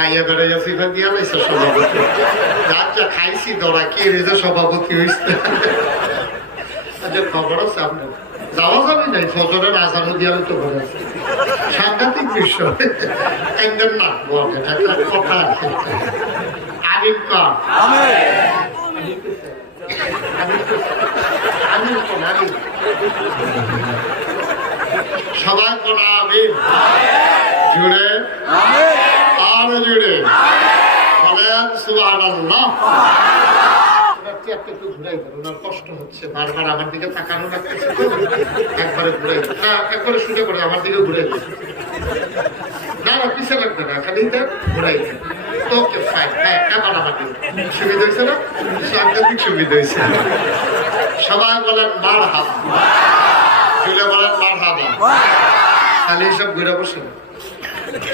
নাইয়া বেড়াইয়া সিফা দিয়া লাইছে সভাপতি যা খাইছি দরা কে রে যে সভাপতি হইছে আচ্ছা খবর আছে আপনার যাওয়া যাবে নাই ফজরের আজানও দিয়া তো ঘরে সাংঘাতিক বিষয় একদম না বলে একটা কথা আছে আমিন কর সবাই করা আমিন জুড়ে আর জুড়ে বলেন সুবহানাল্লাহ। একটু ঘুরাই দেন, ওনার কষ্ট হচ্ছে বারবার আমার দিকে তাকানো লাগতেছে, একবারে ঘুরাই না একবারে শুনে করে আমার দিকে ঘুরাই দেন, না না পিছিয়ে লাগবে না, খালি ঘুরাই দেন। ওকে ফাইন, হ্যাঁ এখন আমার দিকে সুবিধা হয়েছে না, সাংঘাতিক সুবিধা হয়েছে। সবাই বলেন মারহাবা, জুড়ে বলেন মারহাবা। খালি সব ঘুরে বসে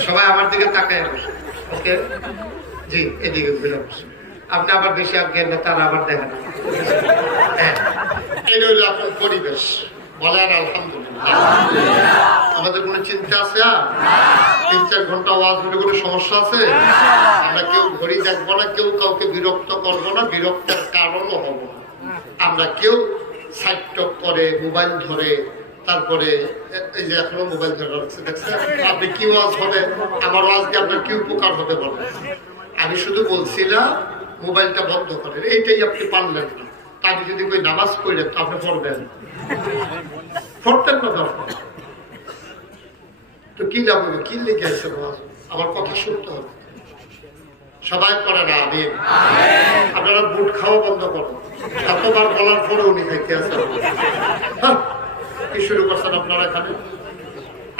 সবাই আমার দিকে তাকায় বসে, ওকে জি এদিকে ঘুরে বসে। আপনি আবার বেশি আজ্ঞেন না, তারা আবার দেখেন। হ্যাঁ এই রইল আপনার পরিবেশ। বলেন আলহামদুলিল্লাহ। আমাদের কোনো চিন্তা আছে? 3-4 ঘন্টা ওয়াজ হলে কোনো সমস্যা আছে? আমরা কেউ ঘড়ি দেখবো না, কেউ কাউকে বিরক্ত করবো না, বিরক্তের কারণও হবো না। আমরা কেউ সাইড টক করে মোবাইল ধরে, তারপরে এই যে এখনো মোবাইল ধরে রাখছে দেখছেন, আপনি কি ওয়াজ হবে, আমার ওয়াজ দিয়ে আপনার কি উপকার হবে বলেন? আমি শুধু বলছিলাম মোবাইলটা বন্ধ করেন, এইটাই আপনি পারলেন না। আমি যদি কই নামাজ পড়লেন তো আপনি পড়বেন, পড়তেন না দরকার তো কি লাভ হবে? কি লিখে আছে আমার কথা শুনতে হবে। সবাই করে না আমিন। আপনারা বুট খাওয়া বন্ধ করুন, এতবার বলার পরে উনি খাইতে আছেন। কি শুরু করছেন আপনারা এখানে?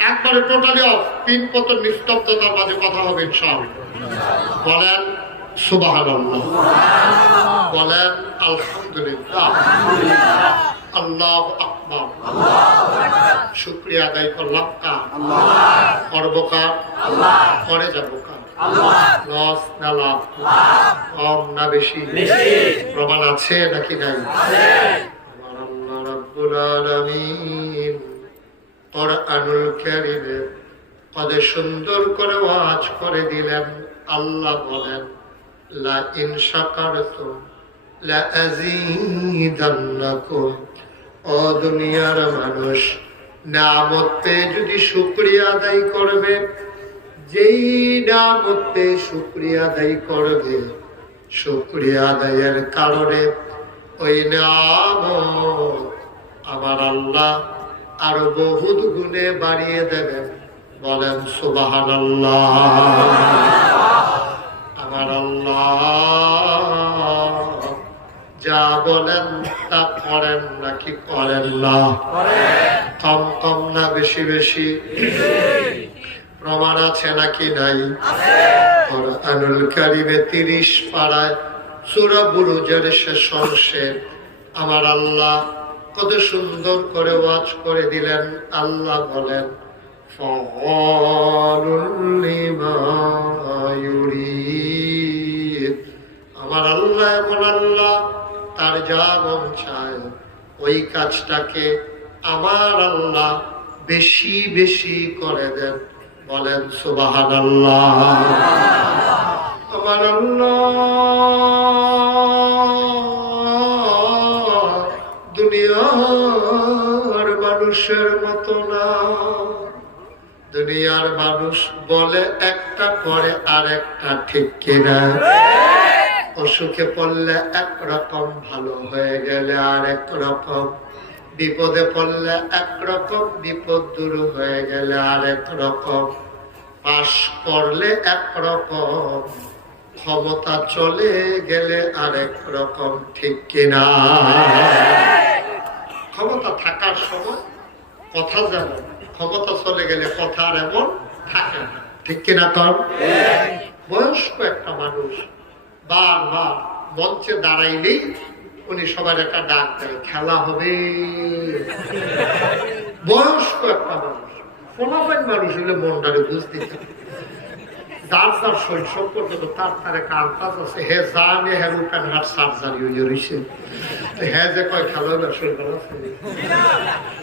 একবারে টোটালি অফ, 3 পতন নিস্তব্ধতার মাঝে কথা হবে ইনশাআল্লাহ। বলেন সুবহানাল্লাহ, বলেন আলহামদুলিল্লাহ, আল্লাহু আকবার। শুকরিয়া আদায় করলাম কার? করবো কার? করে যাবো কার? লস না লাভ, কম না বেশি? প্রমাণ আছে নাকি নাই? আমার আল্লাহ রাব্বুল আলামিন কোরআনুল কারীমে কত সুন্দর করে ওয়াজ করে দিলেন। আল্লাহ বলেন লা ইন শাকারতুম লা আযীদান্নাকুম। ও দুনিয়ার মানুষ, নিয়ামতে যদি শুকরিয়া আদায় করবে, যেই নিয়ামতে শুকরিয়া আদায় করবে, শুকরিয়া আদায়ের কারণে ওই নিয়ামত আমার আল্লাহ আরো বহুত গুণে বাড়িয়ে দেবেন। বলেন সুবহানাল্লাহ। আমার আল্লাহ যা বলেন তা করেন নাকি করেন না? কম কম না বেশি বেশি? প্রমাণ আছে নাকি নাই? কোরআনুল কারীমে 30 পারায় সূরা বুরুজের শেষ অংশে আমার আল্লাহ কত সুন্দর করে ওয়াজ করে দিলেন। আল্লাহ বলেন ফাআলুল লিমা ইউরিদ। আমার আল্লাহ এমন আল্লাহ, তার যা মন চায় ওই কাজটাকে আমার আল্লাহ বেশি বেশি করে দেন। বলেন সুবহানাল্লাহ। আমার আল্লাহ দুনিয়ার মানুষের মতো না। দুনিয়ার মানুষ বলে একটা করে আর একটা, ঠিক কিনা? অসুখে পড়লে একরকম, ভালো হয়ে গেলে আর একরকম, বিপদে পড়লে একরকম, বিপদ দূর হয়ে গেলে আর একরকম, পাশ করলে একরকম, ক্ষমতা চলে গেলে আরেক রকম, ঠিক কিনা? ক্ষমতা থাকার সময় কথা যেমন, ক্ষমতা চলে গেলে কথা আর এমন থাকে না, ঠিক কিনা? তোর বয়স্ক একটা মানুষ বারবার মঞ্চে দাঁড়াইলেই উনি সবার একটা ডাক দেয়, খেলা হবে। বয়স্ক একটা মানুষ, ফলাফল মানুষ হলে মনটারে বুঝতে যার যার শৈশব পর্যন্ত তার একটা আলফাজ আছে, হে জানে হে রূপেন হার সার্জারি হয়ে রয়েছে। হ্যাঁ যে কয় খেলা হবে শরীর ভালো আছে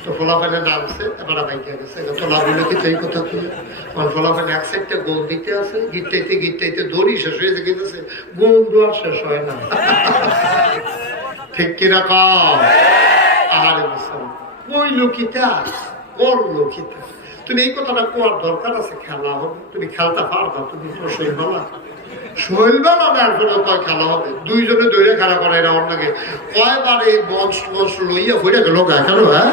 তো ফলাফলে নামছে এবার বাইকে গেছে তোলা বলে কি এই কথা তুলে আমার ফলাফলে এক সাইডটা গোল দিতে আছে গিটটাইতে দড়ি শেষ হয়ে গেছে গোল দোয়ার শেষ হয় না ঠিক কিনা কম আহারে মুসলমান ওই লোকিতা ওর লোকিতা তুমি এই কথাটা কোয়ার দরকার আছে খেলা হবে তুমি খেলতে পারবা তুমি তো শরীর ভালো শরীর ভালো না এরপরে কয় খেলা হবে দুইজনে দৈরে খেলা করে এরা অন্যকে কয়বার এই বংশ লইয়া হইয়া গেল কেন হ্যাঁ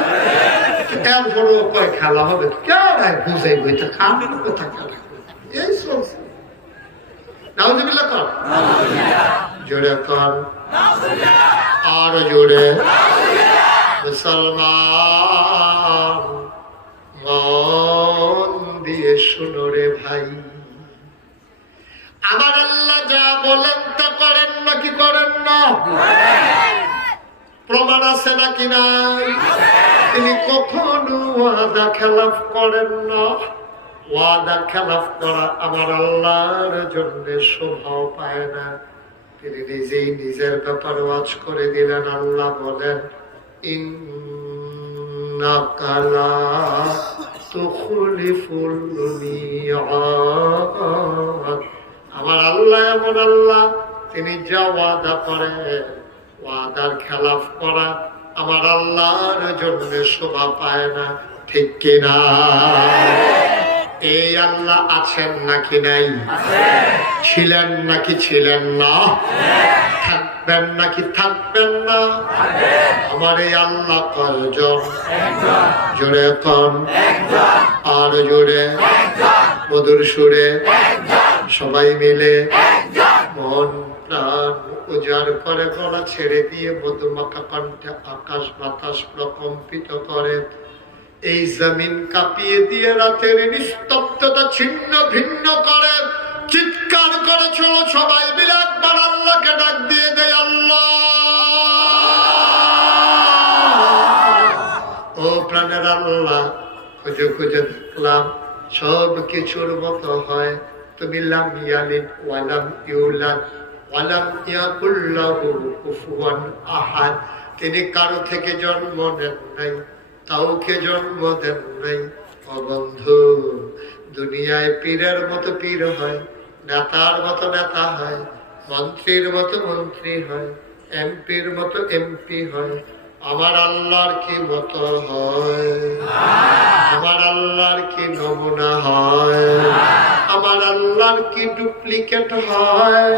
এরপরে কয় খেলা হবে কেন বুঝাই বইটা খান কোথা খেলা এই চলছে নাউজুবিল্লাহ কর জোরে কর আর জোরে মুসলমান মন দিয়ে শুনো রে ভাই আমার আল্লাহ যা বলেন তা করেন নাকি করেন না প্রমাণ আছে নাকি নাই তিনি কখনো ওয়াদা খেলাফ করেন না ওয়াদা খেলাফ করা আমার আল্লাহর জন্য শোভা পায় না তিনি নিজেই নিজের ব্যাপার ওয়াজ করে দিলেন আল্লাহ বলেন ইন্নাকা লা তুখলিফুল মিআদ আমার আল্লাহ এমন আল্লাহ তিনি যা ওয়াদা করেন ওয়াদার খেলাফ করা আমার আল্লাহর জন্য শোভা পায় না ঠিক কিনা এই আল্লাহ আছেন নাকি নাই ছিলেন নাকি ছিলেন না থাকবেন নাকি থাকবেন না আমার এই আল্লাহ কয়জন জোরে কন আর জোরে মধুর সুরে সবাই মিলে মন প্রাণ উজাড় করে গলা ছেড়ে দিয়ে মধুমাখা কণ্ঠে আকাশ বাতাস প্রকম্পিত করে এই জমিন কাঁপিয়ে দিয়ে রাতের নিস্তব্ধতা ছিন্ন ভিন্ন করে চিৎকার করে চলো সবাই মিলে একবার আল্লাহকে ডাক দিয়ে দেয় আল্লাহ ও প্রাণের আল্লাহ খুঁজে খুঁজে দেখলাম সব কিছুর মতো হয় তুমি লাম ইয়ালিদ ওয়ালাম ইউলাদ ওয়ালাম ইয়াকুল লাহু কুফুয়ান আহাদ তিনি কারো থেকে জন্ম নেন নাই কাউকে জন্ম দেন নাই ও বন্ধু দুনিয়ায় পীরের মতো পীর হয় নেতার মতো নেতা হয় মন্ত্রীর মতো মন্ত্রী হয় এমপির মতো এমপি হয় আমার আল্লাহর কি মতো হয় আমার আল্লাহর কি নমুনা হয় আমার আল্লাহর কি ডুপ্লিকেট হয়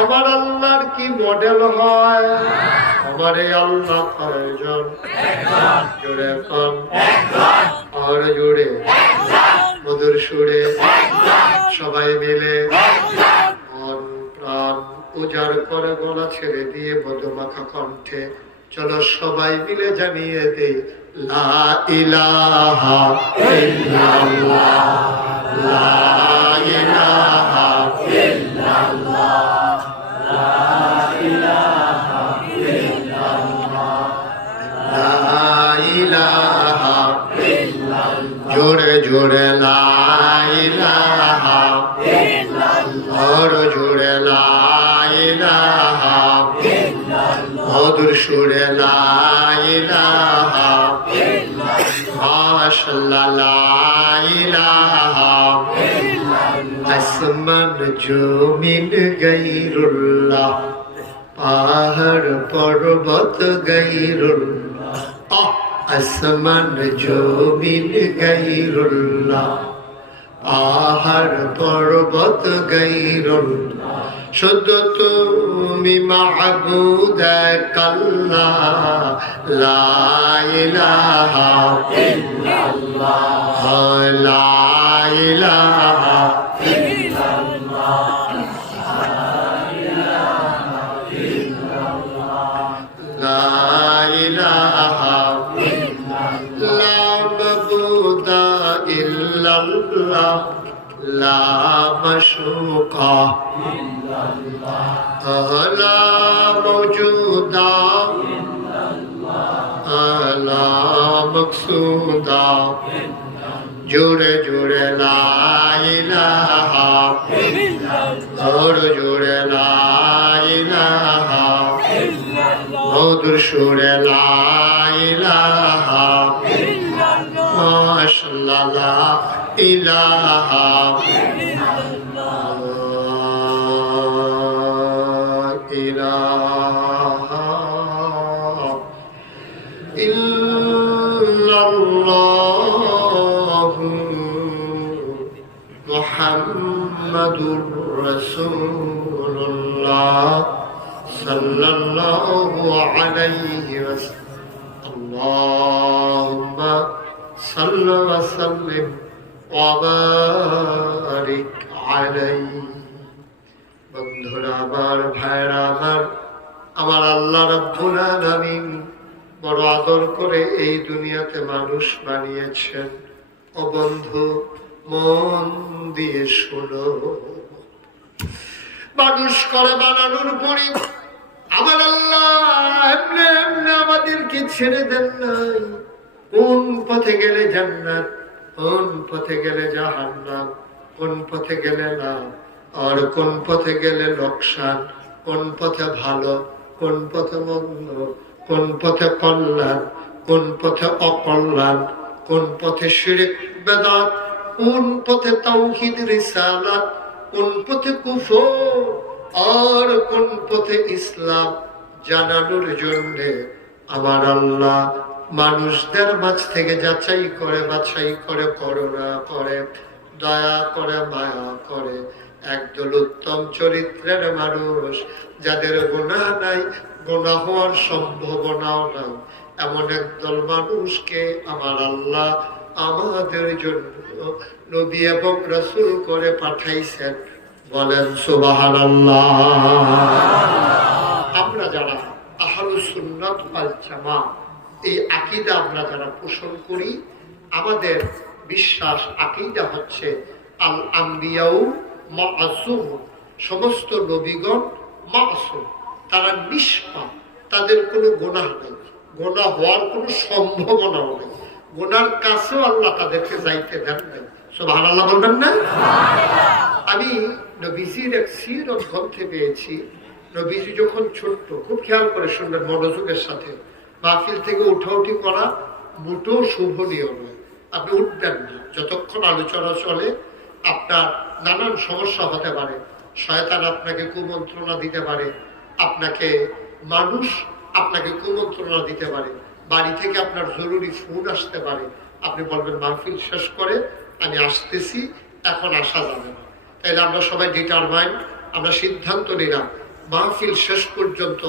আমার আল্লাহর কি মডেল হয় আমার এই আল্লাহ কয়জন জোরে কন আর জোরে মধুর সুরে সবাই মিলে মন প্রাণ উজাড় করে গলা ছেড়ে দিয়ে মধুমাখা কণ্ঠে চলো সবাই মিলে জানিয়ে দে লা ইলাহা ইল্লাল্লাহ লা ইলাহা ইল্লাল্লাহ লা ইলাহা ইল্লাল্লাহ লা ইলাহা ইল্লাল্লাহ জোরে জোরে লা ইলাহা ইল্লাল্লাহ জোরে লা ইলাহা মধুর সুরে লা ইলাহা মাশাআল্লাহ লা ইলাহা আসমান জমিন গায়রুল্লাহ পাহাড় পর্বত গায়রুল্লাহ আসমান জমিন গায়রুল্লাহ পাহাড় পর্বত গায়রুল্লাহ শুধু তুমি মাহবুদ আল্লাহ লা ইলাহা ইল্লাল্লাহ লা ইলাহা ইল্লাল্লাহ লা ইলাহা লা মাবুদা ইল্লাল্লাহ লা মাশুকা লা মওজুদা লা মকসুদা জোরে জোরে লা ইলাহা আর জোরে লা ইলাহা মধুর সুরে লা ইলাহা মাশাআল্লাহ লা ইলাহা ইলাহা ইল্লাল্লাহু মুহাম্মাদুর রাসূলুল্লাহ সাল্লাল্লাহু আলাইহি ওয়াসাল্লাম আল্লাহুম্মা সাল্লি ওয়া সাল্লিম ওয়া বারিক আলাইহি। বন্ধুরা আমার, ভাইরা আমার, আমার আল্লাহ রাব্বুল আলামিন বড় আদর করে এই দুনিয়াতে মানুষ বানিয়েছেন। ও বন্ধু, মন দিয়ে শোনো, মানুষ করে বানানোর পরে আমার আল্লাহ এমনি এমনি আমাদেরকে ছেড়ে দেন নাই। কোন পথে গেলে জান্নাত, কোন পথে গেলে জাহান্নাম, কোন পথে গেলে লাভ আর কোন পথে গেলে লোকসান, কোন পথে ভালো, কোন পথে মন্দ, কোন পথে কল্যাণ, কোন পথে অকল্যাণ, কোন পথে শিরক বেদাত, কোন পথে তাওহীদ রিসালাত, কোন পথে কুফর আর কোন পথে ইসলাম জানানোর জন্য আমার আল্লাহ মানুষদের মাঝ থেকে যাচাই করে, বাছাই করে, করুণা করে, দয়া করে, মায়া করে একদল উত্তম চরিত্রের মানুষ, যাদের গুনাহ নাই, গুনাহ হওয়ার সম্ভাবনাও নাই, এমন একদল মানুষকে আমার আল্লাহ আমাদের জন্য নবী এবং রাসূল করে পাঠাইছেন। বলেন সুবহানাল্লাহ। আমরা যারা আহলুস সুন্নাত ওয়াল জামাত, এই আকীদা আমরা যারা পোষণ করি, আমাদের বিশ্বাস আকীদা হচ্ছে আল আম্বিয়াউ মাসুম, সমস্ত নবীগণ মাসুম, তারা নিষ্পাপ, তাদের কোনো গুনাহ নেই, গুনাহ হওয়ার কোনো সম্ভাবনাও নেই, গুনার কাছেও আল্লাহ তাদেরকে যাইতে দেন নাই। সুবহানাল্লাহ বলবেন না? আমি নবীজির এক সিরত গ্রন্থে পেয়েছি, নবীজি যখন ছোট্ট, খুব খেয়াল করে শুনবেন মনোযোগের সাথে, মাহফিল থেকে উঠাউঠি করা মোটেও শুভনীয় নয়। আপনি উঠবেন না যতক্ষণ আলোচনা চলে। আপনার নানান সমস্যা হতে পারে, শয়তান আপনাকে কুমন্ত্রণা দিতে পারে, আপনাকে মানুষ আপনাকে কুমন্ত্রণা দিতে পারে, বাড়ি থেকে আপনার জরুরি ফোন আসতে পারে, আপনি বলবেন মাহফিল শেষ করে আমি আসতেছি, এখন আসা যাবে না। তাইলে আমরা সবাই ডিটারমাইন্ড, আমরা সিদ্ধান্ত নিলাম মাহফিল শেষ পর্যন্ত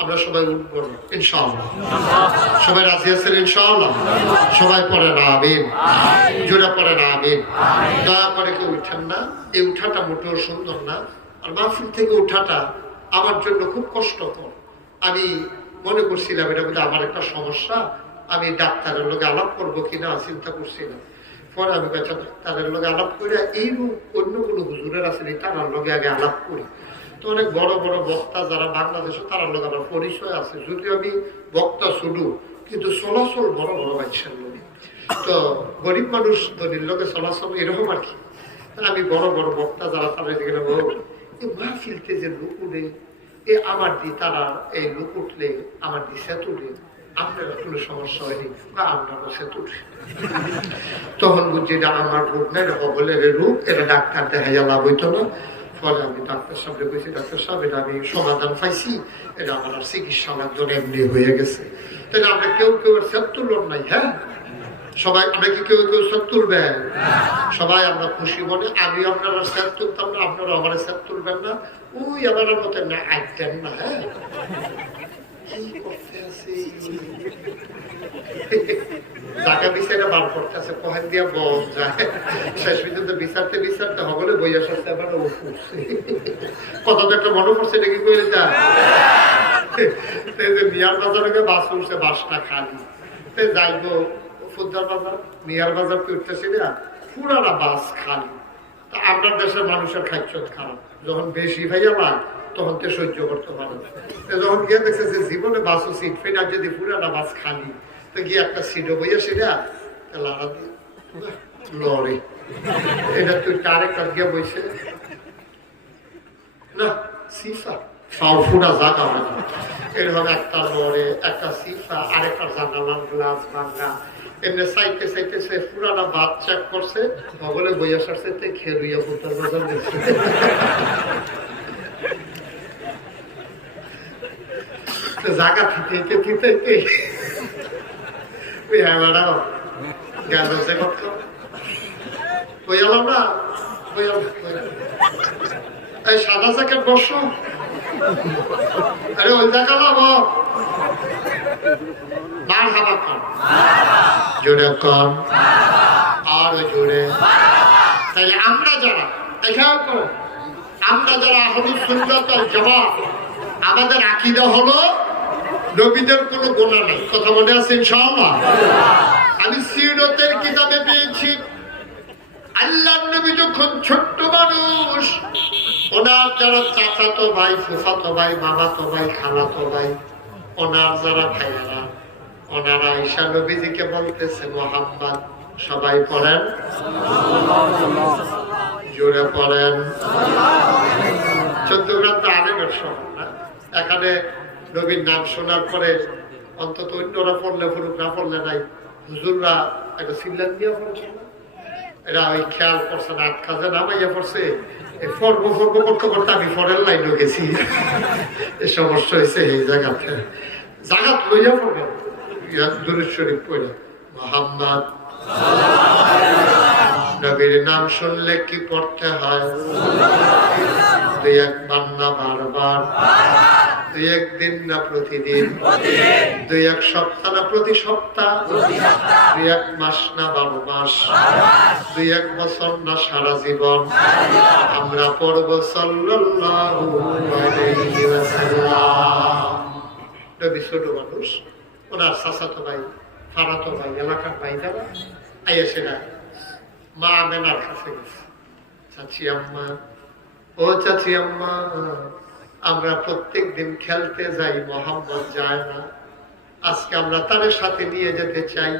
আমরা সবাই উঠবো না, ইনশাআল্লাহ। সবাই রাজি আছেন ইনশাআল্লাহ? সবাই পড়েন আমিন, জোরে পড়েন আমিন। দয়া করে কেউ উঠেন না, এই উঠাটা মোটেও সুন্দর না। আর মাহফিল থেকে উঠাটা আমার জন্য খুব কষ্টকর। আমি মনে করছিলাম এটা বোধহয় আমার একটা সমস্যা, আমি ডাক্তারের লোকে আলাপ করবো কিনা চিন্তা করছিলাম। পরে আমি ডাক্তারের লোকে আলাপ করে এই অন্য কোনো হুজুরের আছে তার লোকে আগে আলাপ করি। তো অনেক বড় বড় বক্তা যারা বাংলাদেশে, তার লোক আমার পরিচয় আছে, যদিও আমি বক্তা শুধু, কিন্তু চলাচল বড় বড় বাচ্চার লোক। তো গরিব মানুষ ধনীর লোকে চলাচল এরকম আর কি। আমি বড় বড় বক্তা যারা, তারা গেলে এই মাহফিলতে যে লোক উঠে, এ আমার দি তারা এই লোক উঠলে আমার দি সেতুলে আপনার কোনো সমস্যা হয়নি বা আপনারও সেতুলে। তখন বুঝছি এটা আমার রূপ না, এটা অবলের রূপ, এটা ডাক্তার দেখা যা লাভ হইতো না। ফলে আমি ডাক্তার সাহেবকে বলছি, ডাক্তার সাহেব এটা আমি সমাধান পাইছি, এটা আমার আর চিকিৎসা লাগতো এমনি হয়ে গেছে। তাহলে আমরা কেউ কেউ সেট তুলন নাই। হ্যাঁ, সবাই আমরা কি কেউ কেউ সেট তুলবেন? সবাই আমরা খুশি মনে, আমি আপনারা সেট তুলতাম না, আপনারা আমার সেট তুলবেন না, ওই আমার মতো না আইতেন না। হ্যাঁ, কি করতে আছে জায়গা বিচারে বার করতে আছে, কহেন দিয়া বল যায়, শেষ পর্যন্ত বিচারতে বিচারতে হবলে বইয়া সাথে আবার কত একটা মনে পড়ছে, এটা কি করে যা মিয়ার বাজারে বাস উঠছে, বাসটা খালি যাইবো ফুদ্দার বাজার, মিয়ার বাজার তো উঠতেছি না, পুরানা বাস খালি। তা আপনার দেশের মানুষের খাদ্য খারাপ, যখন বেশি ভাইয়া পায় তখন তো সহ্য করতে পারে না। যখন গিয়ে দেখছে যে জীবনে বাসও সিট ফেনা, যদি পুরানা বাস খালি, তো গিয়ে একটা সিটও বইয়া সেটা লাড়া দিয়ে লড়ে, এটা তুই আরেকটা গিয়ে বইছে না সিফা ফাউফুরা জায়গা হয় না, এরকম একটা লড়ে একটা সিফা আরেকটা জানালার গ্লাস ভাঙা, এমনি চাইতে চাইতে সে পুরানা ভাত চেক করছে, বগলে বইয়া সারছে খেলুইয়া পুতার বাজার দিচ্ছে। জায়গা থিতে থিতে ওই হ্যাঁ ম্যাডাম গান হচ্ছে কত ওই এলাম না, ওই এই সাদা জ্যাকেট বর্ষ, আরে ওই দেখালাম মার হাবা কম জোরে কম আর জোরে। তাই আমরা যারা খেয়াল করো, আমরা যারা আহলুস সুন্নাত ওয়াল জামাত, আমাদের আকীদা হলো নবীদের কোনো গুনাহ নেই। কথা মনে আছে ইনশাআল্লাহ? আমি সিরাতের কিতাবে পেয়েছি আল্লাহর নবী যখন ছোট্ট মানুষ, ওনার যারা চাচাতো ভাই, ফুফাতো ভাই, মামাতো ভাই, খালাতো ভাই, ওনার যারা ভাইয়েরা, ওনারা ঈসা নবীজিকে বলতেছে মুহাম্মদ। সবাই পড়েন, জোরে পড়েন। চৌদ্দগ্রাম তো আলেমের শহর না, এখানে নবীর নাম শোনার পরে অন্তত অন্যরা পড়লে পড়ুক, না পড়লে নাই, হুজুররা একটা সিল্লান দিয়ে পড়ছে, এরা ওই খেয়াল করছে না, আট কাজে নামাইয়া পড়ছে, ফর্ব করতে করতে আমি ফরের লাইনও গেছি। এই সমস্যা হয়েছে এই জায়গাতে, জায়গাত লইয়া পড়বে দুরূদ শরীফ পড়ে মুহাম্মদ। নবীর নাম শুনলে কি পড়তে হয়? দুই একবার না বারবার, দুই একদিন না প্রতিদিন, দুই এক সপ্তাহ না প্রতি সপ্তাহ, দুই এক মাস না 12 মাস, দুই এক বছর না সারা জীবন আমরা পড়ব সাল্লাল্লাহু আলাইহি ওয়াসাল্লাম। নবী ছোট মানুষ, ওনার চাচাতো ভাই, ফারাতো ভাই, এলাকার ভাই যারা আইয়াছেন, মা আমেনার কাছে গেছে, চাচি আম্মা, ও চাচি আম্মা, আমরা প্রত্যেক দিন খেলতে যাই, মুহাম্মদ যায় না, আজকে আমরা তার সাথে নিয়ে যেতে চাই।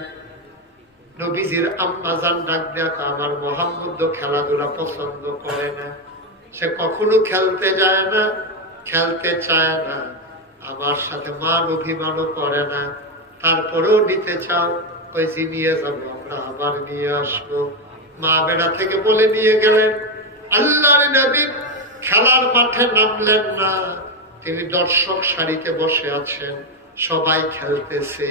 নবীজির আম্মা জান ডাক দেয়া, আমার মুহাম্মদ তো খেলাধুলা পছন্দ করে না, সে কখনো খেলতে যায় না, খেলতে চায় না, আমার সাথে মান অভিমানও করে না, তারপরেও নিতে চাও? কইছি নিয়ে যাবো, আমরা আবার নিয়ে আসবো। মা বেড়া থেকে বলে নিয়ে গেলেন। আল্লাহর নবী খেলার মাঠে নামলেন না, তিনি দর্শক সারিতে বসে আছেন, সবাই খেলতেছে।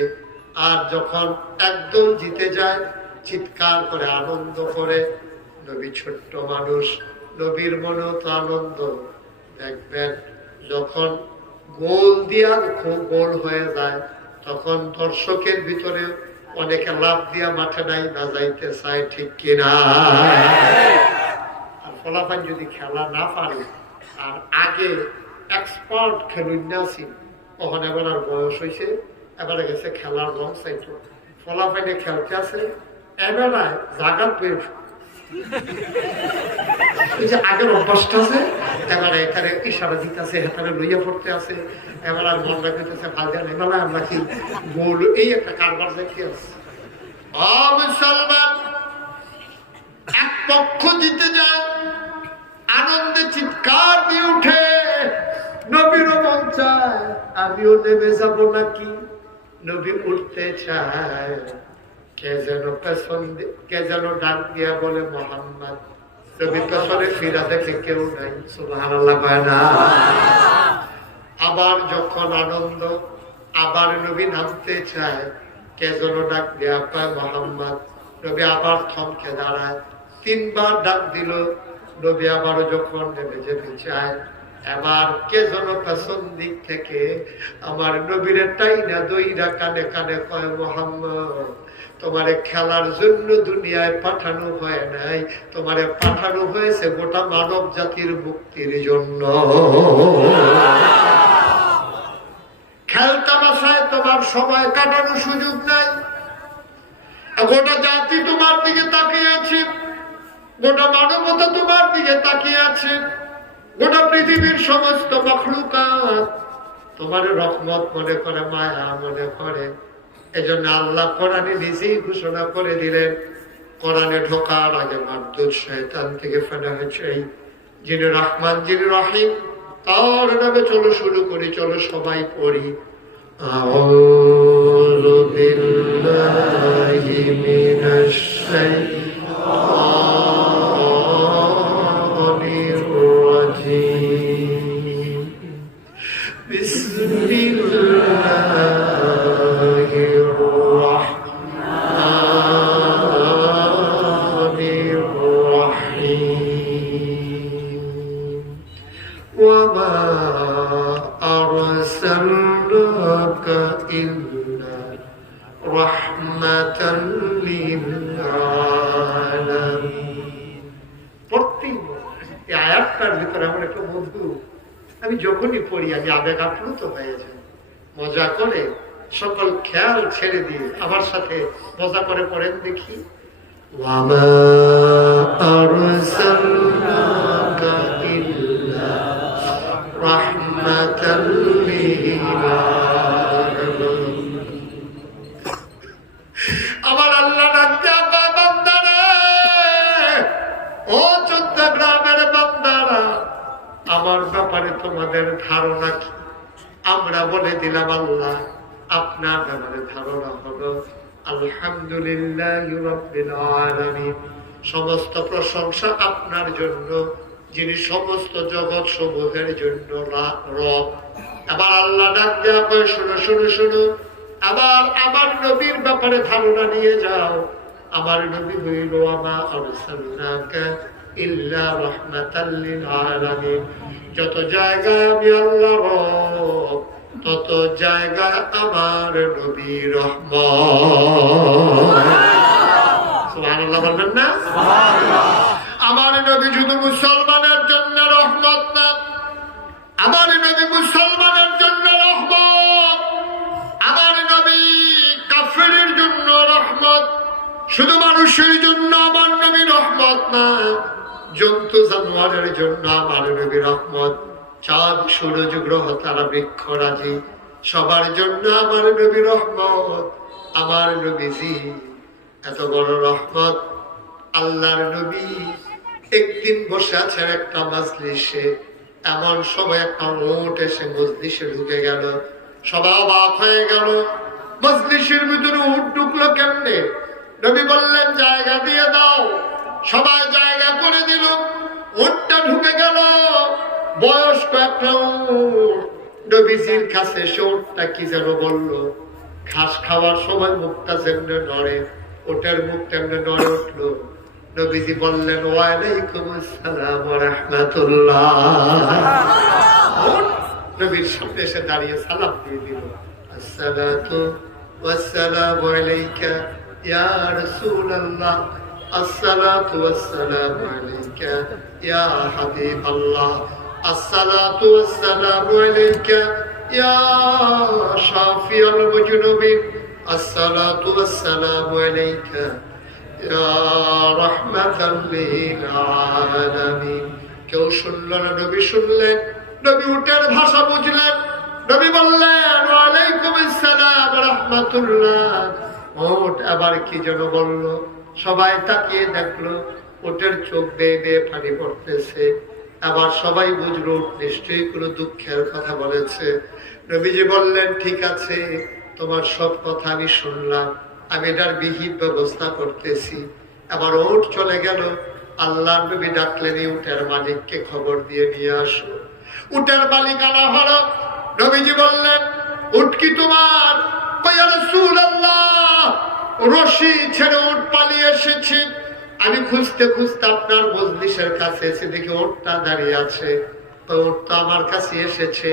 আর যখন একদল জিতে যায় চিৎকার করে আনন্দ করে। নবী ছোট্ট মানুষ, নবীর মনেও তো আনন্দ। দেখবেন যখন গোল দিয়া খুব গোল হয়ে যায়, তখন দর্শকের ভিতরে অনেকে লাভ দিয়া মাঠে নাই না যাইতে চায়, ঠিক কিনা? আর ফলাফল যদি খেলা না পারে, আর আগে এক্সপার্ট খেলুন্যা ছিল, তখন এবার আর বয়স হয়েছে, এবারে গেছে খেলার রং চাইতো, ফলাফলে খেলতে আছে, এবারে জাগাত পেয়ে আগের অভ্যাসটা আছে, এবারে এখানে ইশারা দিতেছে, এখানে লইয়া পড়তে আছে, এবার আর মন রাখতেছে ফালজান, এবার আমরা কি গোল, এই একটা কারবার দেখতে আছে। মুসলমান এক পক্ষ জিতে যায়, আনন্দে চিৎকার দিয়ে উঠে, নবীরও মন চায় আমিও নেমে যাব নাকি। নবী উঠতে চায়, কে যেন ডাক দিয়া বলে মুহাম্মদ। নবী পেছনে ফিরা দেখে কেউ নাই, সুবহানাল্লাহ কয় না। আবার যখন আনন্দ, আবার নবী নামতে চায়, কে যেন ডাক দিয়া কয় মুহাম্মদ। নবী আবার থমকে দাঁড়ায়, 3 বার ডাক দিল। নবী আবারও যখন নেমে যেতে চায়, এবার কে যেন পেছন দিক থেকে আমার নবীর টাইনা দইরা কানে কানে কয় মুহাম্মদ, তোমারে খেলার জন্য দুনিয়ায় পাঠানো হয় নাই, তোমারে পাঠানো হয়েছে গোটা মানব জাতির মুক্তির জন্য। খেলতামাশায় তোমার সময় কাটানোর সুযোগ নাই। গোটা জাতি তোমার দিকে তাকিয়ে আছে, গোটা মানবতা তোমার দিকে তাকিয়ে আছে, গোটা পৃথিবীর সমস্ত মাখলুকাত তোমার রহমত মনে করে, মায়া মনে করে। এজন্য আল্লাহ কোরআনে নিজেই ঘোষণা করে দিলেন, কোরআনে ঢোকার আগে মারদুদ শয়তান থেকে ফেলা হয়েছে, যিনি রহমান যিনি রহিম তার নামে চলো শুরু করি, চলো সবাই পড়ি। আউযু বিল্লাহি মিনাশ শাইতানির রাজীম। বিসমিল্লাহির রাহমানির রাহিম। ওয়া মা আরসালনাকা ইল্লা রাহমাতাল লিল আলামিন। প্রত্যেক এই আয়াতটার ভিতরে আমার একটা বন্ধু, আমি যখনই পড়ি আমি আবেগ আপ্লুত হয়ে যাই। মজা করে সকল খেয়াল ছেড়ে দিয়ে আমার সাথে মজা করে পড়েন দেখি। ওয়া মা আরসালনাকা ইল্লা রাহমাতাল লিল আলামিন। আমার আল্লাহ ডাকতে বান্দারা, ও 14 গ্রামের বান্দারা, আমার ব্যাপারে তোমাদের ধারণা কি? আমরা বলে দিলাম আল্লাহ আপনার ব্যাপারে ধারণা হলো আলহামদুলিল্লাহি রাব্বিল আলামিন। সমস্ত প্রশংসা আপনার জন্য, যিনি সমস্ত জগৎ সমূহের জন্য রব। আবার আল্লাহ ডাক দেয়া কয়, শোনো শোনো শোনো, আবার আমার নবীর ব্যাপারে ধারণা নিয়ে যাও। আমার নবী হইল আমা আরসালনাকা ইল্লা রাহমাতাল লিল আলামিন। যত জায়গায় আমি আল্লাহ রব, তত জায়গায় আমার নবী রহমত। সুবহানাল্লাহ বলবেন না? সুবহানাল্লাহ। আমার নবী শুধু মুসলমানের জন্য রহমত না, আমার নবী মুসলমানের জন্য রহমত, আমার নবী কাফেরের জন্য রহমত। শুধু মানুষের জন্য আমার নবী রহমত না, জন্তু জানোয়ারের জন্য আমার নবী রহমত। চাঁদ সূরজ গ্রহ তারা বৃক্ষরাজি সবার জন্য আমার নবী রহমত। আমার নবীজি এত বড় রহমত। আল্লাহর নবী একদিন বসে আছেন একটা মজলিসে, এমন সময় একটা উট এসে মজলিসে ঢুকে গেল। সবাই অবাক হয়ে গেল, মজলিসের ভিতরে উট ঢুকলো কেমনে? নবী বললেন জায়গা দিয়ে দাও। সবাই জায়গা করে দিল, উটটা ঢুকে গেল। বয়স্ক একটা উট নবীজির কাছে এসে উটটা কি যেন বললো। ঘাস খাওয়ার সময় মুখটা যেমনে নড়ে, ওটার মুখ তেমনে নড়ে উঠলো। নবীজি বললেন ওয়ালাইকুম আসসালাম ওয়া রাহমাতুল্লাহ। নবীর সামনে এসে দাঁড়িয়ে সালাম দিয়ে দিল, আসসালাতু ওয়াসসালামু আলাইকা ইয়া রাসূলুল্লাহ, আসসালাতু ওয়াসসালামু আলাইকা ইয়া হাবিবাল্লাহ, আসসালাতু ওয়াসসালামু আলাইকা ইয়া শাফিউল মুজনুবিন, আসসালাতু ওয়াসসালামু আলাইকা ইয়া রাহমাতাল লিল আলামিন। কেউ শুনল না, নবী শুনলেন। নবী উটের ভাষা বুঝলেন। নবী বললেন ওয়ালাইকুম আসসালাম ওয়া রাহমাতুল্লাহ। উট আবার কি যেন বলল। সবাই তাকিয়ে দেখলো, উটের চোখ বেয়ে বেয়ে পানি পড়তেছে। আবার সবাই বুঝলো উট নিশ্চয়ই কোনো দুঃখের কথা বলেছে। নবীজি বললেন ঠিক আছে, তোমার সব কথা আমি শুনলাম, আমি এটার বিহিত ব্যবস্থা করতেছি। আবার উট চলে গেল। আল্লাহ নবী ডাকলেন উটের মালিককে খবর দিয়ে নিয়ে আসো। উটের মালিক আনা হলো। নবীজি বললেন উট কি তোমার? ইয়া রাসূলুল্লাহ, রশি ছেড়ে উট পালিয়ে এসেছে। আমি খুঁজতে খুঁজতে আপনার মজলিসের কাছে এসে দেখি উটটা দাঁড়িয়ে আছে। তো উট আমার কাছে এসেছে।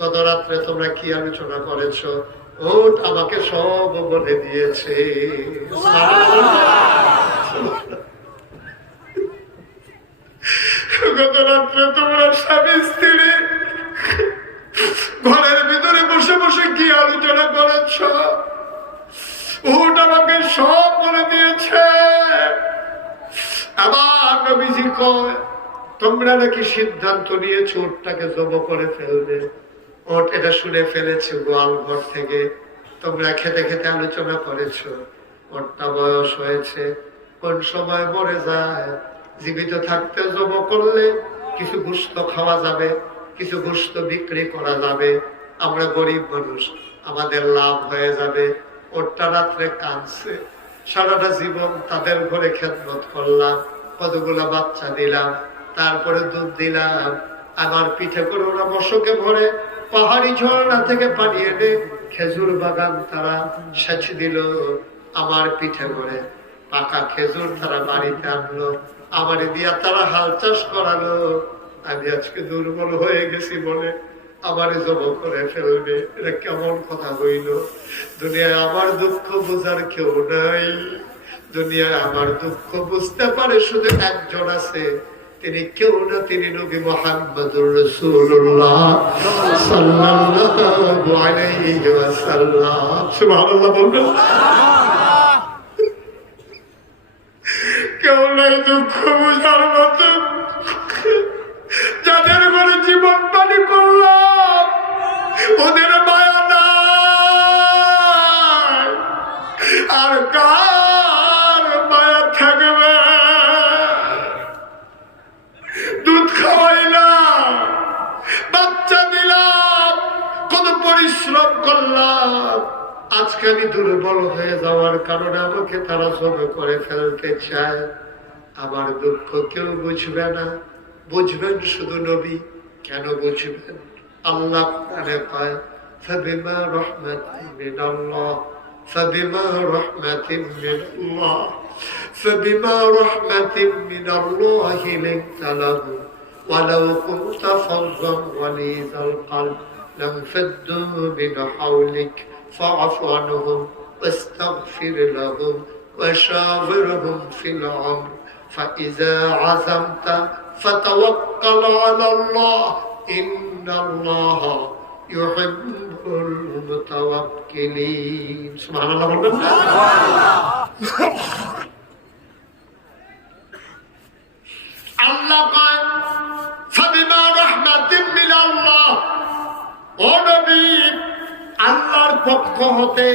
গত রাত্রে তোমরা কি আলোচনা করেছো? উট আমাকে সব বলে দিয়েছে। গত রাত্রে তোমরা স্বামী স্ত্রী ঘরের ভিতরে বসে বসে কি আলোচনা করেছ? উট আমাকে সব বলে দিয়েছে। আবার নবীজি কয় তোমরা নাকি সিদ্ধান্ত নিয়েছো উটটাকে জবাই করে ফেলবে। উট এটা শুনে ফেলেছে গোয়াল ঘর থেকে। তোমরা খেতে খেতে আলোচনা করেছো উটটা বয়স হয়েছে, কোন সময় মরে যায়। জীবিত থাকতে জবাই করলে কিছু গোশত খাওয়া যাবে, কিছু গোশত বিক্রি করা যাবে, আমরা গরিব মানুষ, আমাদের লাভ হয়ে যাবে। ওটা রাত্রে কাঁদছে, সারাটা জীবন তাদের ঘরে খেদমত করলাম, কতগুলা বাচ্চা দিলাম, তারপরে দুধ দিলাম, আমার পিঠে করে ওরা মশকে ভরে পাহাড়ি ঝর্ণা থেকে পানি এনে খেজুর বাগান তারা সেচ দিল, আমার পিঠে করে পাকা খেজুর তারা বাড়িতে আনলো, আমার দিয়া তারা হাল চাষ করালো। আমি আজকে দুর্বল হয়ে গেছি বলে আমারে জব করে ফেলবে, এটা কেমন কথা হইল? দুনিয়ায় আমার দুঃখ বোঝার কেউ নাই, দুনিয়ায় আমার দুঃখ বুঝতে পারে শুধু একজন আছে, তিনি কেউ না, তিনি নবী মুহাম্মদুর রাসূলুল্লাহ সাল্লাল্লাহু আলাইহি ওয়াসাল্লাম। সুবহানাল্লাহ বলবেন। কেউ নাই দুঃখ বোঝার মতো, যাদের ঘরে জীবন পানি করলাম ওদের মায়া নাই, আর কার মায়া থাকবে? দুধ খাওয়াইলাম, বাচ্চা দিলাম, কত পরিশ্রম করলাম, আজকে আমি দুর্বল হয়ে যাওয়ার কারণে আমাকে তারা জবে করে ফেলতে চায়। আমার দুঃখ কেউ বুঝবে না, বুঝবেন শুধু নবী। কেন বুঝবেন? আল্লাহ কোরআনে পায় ফাবিমা রাহমাতিন মিনাল্লাহ, ফাবিমা রাহমাতিন মিনাল্লাহ, ফাবিমা রাহমাতিন মিনাল্লাহি লিনতা লাহু ওয়ালাউ কুনতা ফাযযান গালিযাল কলব লানফাদ্দু মিন হাওলিক ফা'ফু আনহুম ওয়াস্তাগফির লাহুম ওয়াশাওিরহুম ফিল আমর فإذا عزمت فتوكل على الله إن الله يحب المتوكلين. سبحان الله. الله قال فبما رحمة من الله. ও নবী, আল্লাহর পক্ষ হতে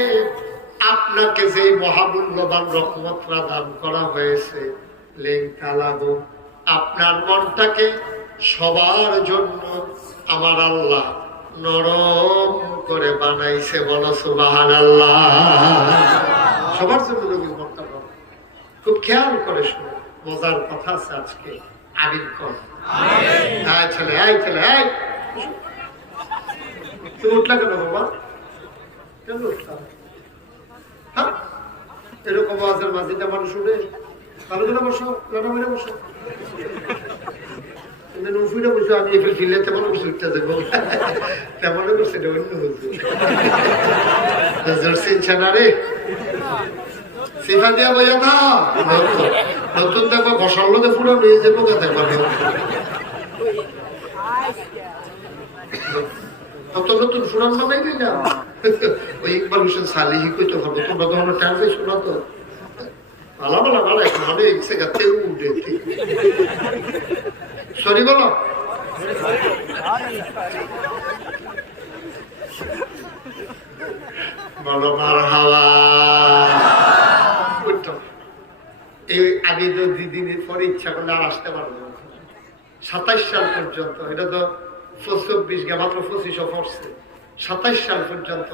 আপনাকে যে মহামূল্যবান রহমত প্রদান করা হয়েছে, আপনার মনটাকে সবার জন্য আমার আল্লাহ নরম করে বানাইছে। বলো সুবহানাল্লাহ। সবার জন্য নবীর মনটা নরম। খুব খেয়াল করে শুনো, মজার কথা আছে আজকে। আমিন কর। আয় ছেলে, আয় ছেলে, আয়। তুমি উঠলা কেন বাবা? কেন উঠলা? হ্যাঁ, এরকম আওয়াজের মাঝে মানুষ উঠে ভালো করে বসো, লাটা মেরে বসো। উফিটা বলছো আমি এফিল ফিরলে তেমন বসে উঠতে দেবো, তেমন করছে এটা অন্য হচ্ছে না রে। সিফা দিয়া বইয়া না নতুন দেখো ঘষার লোকে পুরো নিয়ে যাবো কথা পাবে। নতুন নতুন সুনাম বানাই দিই না, ওই ইকবাল হোসেন সালিহি কইতে পারবো। তোমরা তো আমার টাইম শোনা তো ভালো ভালো ভালো এখন অনেক জায়গাতে উঠে সরি বলো। বলো মারহাবা। এই আগে তো 2 দিনের পরে ইচ্ছা করলে আর আসতে পারবো 27 সাল পর্যন্ত। এটা তো 24 গে মাত্র 25 পড়ছে। 27 সাল পর্যন্ত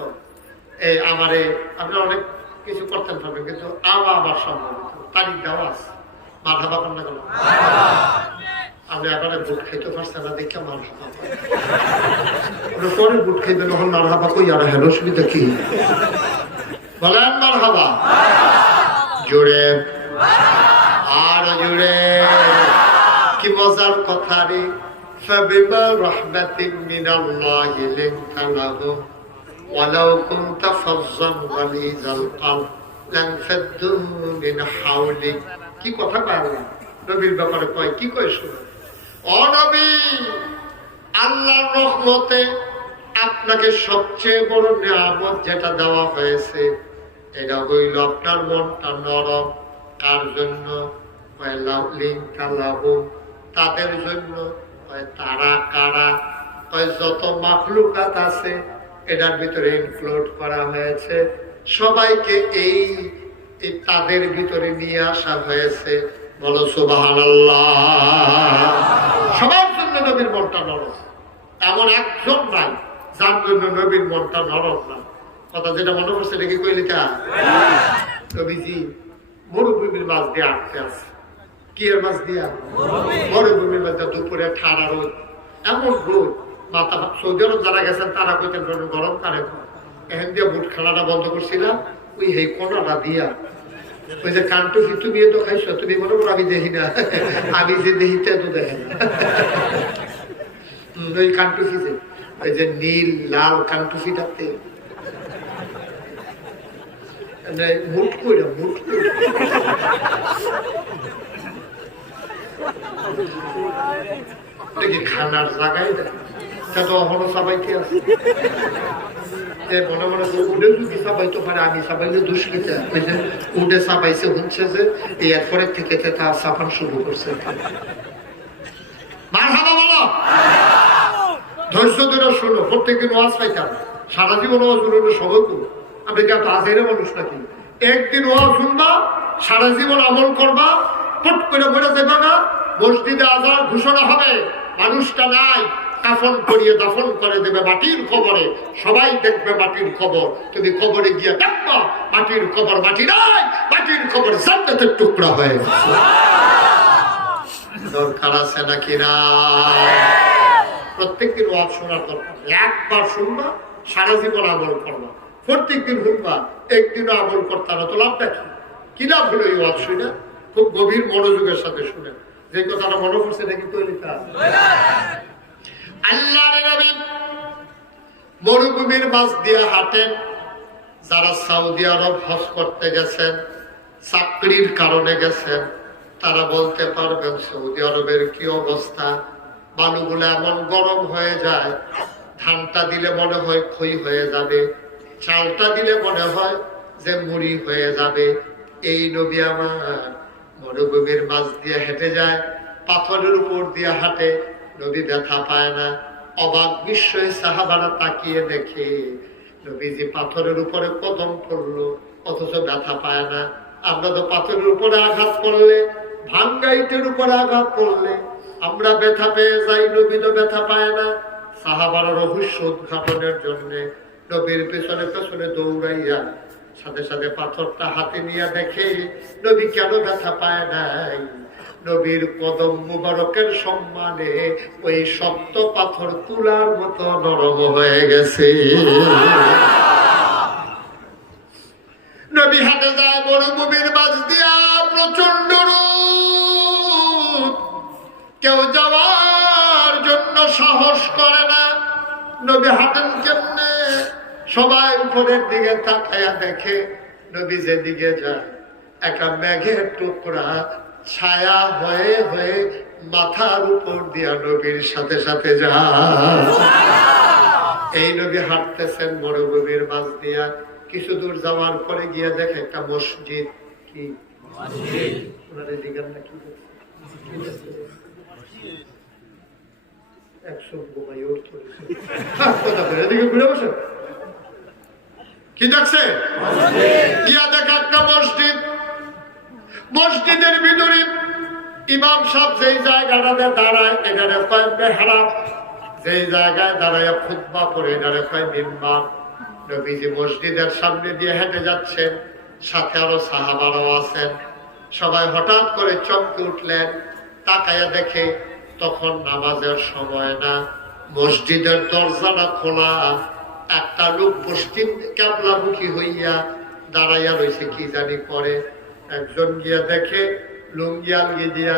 এই আমারে আপনারা অনেক কিছু করতে পারবেন, কিন্তু আবার সম্ভব তারিখ দেওয়া আছে। মাথা পাতাম না কেন? আমি এবারে বুট খাইতে পারছি না দেখে মার হাবা পরে বুট খাইতে তখন মার হাবা কই আর হেন অসুবিধা কি? বলেন মার হাবা জোরে আর জোরে। কি মজার কথা রে। ফাবিমা রাহমাতিন মিনাল্লাহি লিনতা লাহুম ওয়ালাউ কুনতা ফাযযান গালিযাল কলব লানফাদ্দু মিন হাওলিক। কি কথা কয় নবীর ব্যাপারে কয়, কি কয় শুনো। ও নবী, আল্লাহর রহমতে আপনাকে সবচেয়ে বড় নিয়ামত যেটা দেওয়া হয়েছে এটা হইল আপনার মনটা নরম। কার জন্য? তাদের জন্য। তারা কারা? যত মাখলুকাত আছে এটার ভিতরে ইনক্লুড করা হয়েছে। সবাইকে এই তাদের ভিতরে নিয়ে আসা হয়েছে। বলো সুবহানাল্লাহ। সবার জন্য নবীর মনটা নরম। এমন একজন নাই যার জন্য নবীর মনটা নরম না। কথা যেটা মনে করছে দেখি কইলি তা নবীজি মরুভূমির মাছ দিয়ে আটকে আছে। কি এর মাছ দিয়া? মরুভূমির মাছ দিয়ে দুপুরে ঠাড়া রোদ, এমন রোদ মাথা। সৌদি আরব যারা গেছেন তারা কইতেন গরম কারে এখন দিয়ে বুট খেলাটা বন্ধ করছিলাম ওই হে কোনাটা দিয়া। ওই যে কান্টুফি তুমি তো খাইছো, তুমি মনে করো আমি দেখি না, আমি যে দেখি তা তো দেখে না। ওই কান্টুফি যে ওই যে নীল লাল কান্টুফিটাতে মুট করে মুট করে দেখি খানার জায়গায় তা তো এখনো সবাইকে আছে। মনে মনে উঠে যদি সাবাইতে পারে আমি সাবাইলে দুষ্কৃতা উঠে সাবাইছে হচ্ছে যে এরপরের থেকে তা সাফান শুরু করছে। ধৈর্য ধরে শোনো, প্রত্যেকদিন ওয়াজ পাইতাম, সারা জীবন ওয়াজ শুনবে সবাই করবো। আমি কি এত আজের মানুষ নাকি? একদিন ওয়াজ শুনবা, সারা জীবন আমল করবা, ফট করে বলে দেবে না মসজিদে আজান ঘোষণা হবে, মানুষটা নাই, কাফন করিয়ে দাফন করে দেবে মাটির কবরে, সবাই দেখবে মাটির কবর। তুমি কবরে গিয়ে দেখবা মাটির কবর মাটি নাই, মাটির কবর জান্নাতের টুকরা হয়ে গেছে। দরকার আছে নাকি না? প্রত্যেকদিন ওয়াজ শোনার দরকার। একবার শুনবা, সারা জীবন আমল করবা। প্রত্যেকদিন শুনবা, একদিনও আমল করতে না তো লাভটা কি? কি লাভ হলো এই ওয়াজ শুনে? খুব গভীর মনোযোগের সাথে শুনে। যে কথাটা মনে করছে নাকি তৈরি তা আল্লাহর নবী মরুভূমির মাছ দিয়ে হাঁটেন। যারা সৌদি আরব হজ করতে গেছেন, চাকরির কারণে গেছেন, তারা বলতে পারবেন সৌদি আরবের কি অবস্থা। বালুগুলো এমন গরম হয়ে যায়, ধানটা দিলে মনে হয় ক্ষয় হয়ে যাবে, চালটা দিলে মনে হয় যে মুড়ি হয়ে যাবে। এই নবী আমার মরুভূমির মাছ দিয়ে হেঁটে যায়, পাথরের উপর দিয়ে হাঁটে, নবী ব্যথা পায় না। অবাক বিস্ময়ে সাহাবারা তাকিয়ে দেখে নবীজি পাথরের উপরে কদম পড়লো, অথচ ব্যথা পায় না। আমরা তো পাথরের উপরে আঘাত করলে, ভাঙ্গা ইটের উপরে আঘাত করলে আমরা ব্যথা পেয়ে যাই, নবী তো ব্যথা পায় না। সাহাবারা রহস্য উদ্ঘাটনের জন্য নবীর পেছনে পেছনে দৌড়াইয়া সাথে সাথে পাথরটা হাতে নিয়ে দেখে নবী কেন ব্যথা পায় নাই। নবীর কদম মুবারকের সম্মানে ওই শক্ত পাথর তুলার মতো নরম হয়ে গেছে। নবী হাঁটে যায় মরুভূমির মাঝ দিয়া, প্রচন্ড রোদ, কেউ যাওয়ার জন্য সাহস করে না। নবী হাঁটেন কেমনে? সবাই উপরের দিকে তাকায়া দেখে নবী যেদিকে যায় একটা মেঘের টুকরা ছায়া হয়ে হয়ে মাথার উপর দিয়া নবীর সাথে সাথে যায়। এই নবী হাঁটতেছেন মরুভূমির মাঝ দিয়া। কিছু দূর যাওয়ার পরে গিয়ে দেখে একটা মসজিদ। কি ওনাদের দিকের না কি কি দেখছে? গিয়া দেখে একটা মসজিদ। মসজিদের ভিতরে ইমাম সাহেব যেই জায়গাটাতে দাঁড়ায় এটারে কয় মেহরাব, যেই জায়গায় দাঁড়ায় খুতবা করে এটারে কয় মিম্বার। নবীজি মসজিদের সামনে দিয়ে হেঁটে যাচ্ছেন, সাথে আরো সাহাবারাও আছেন। সবাই হঠাৎ করে চমকে উঠলেন, তাকায়া দেখে তখন নামাজের সময় না, মসজিদের দরজাটা খোলা। একটা লোক পশ্চিম ক্যাবলামুখী হইয়া দাঁড়াইয়া রয়েছে, কি জানি করে। একজন গিয়া দেখে লুঙ্গি আলগি দিয়া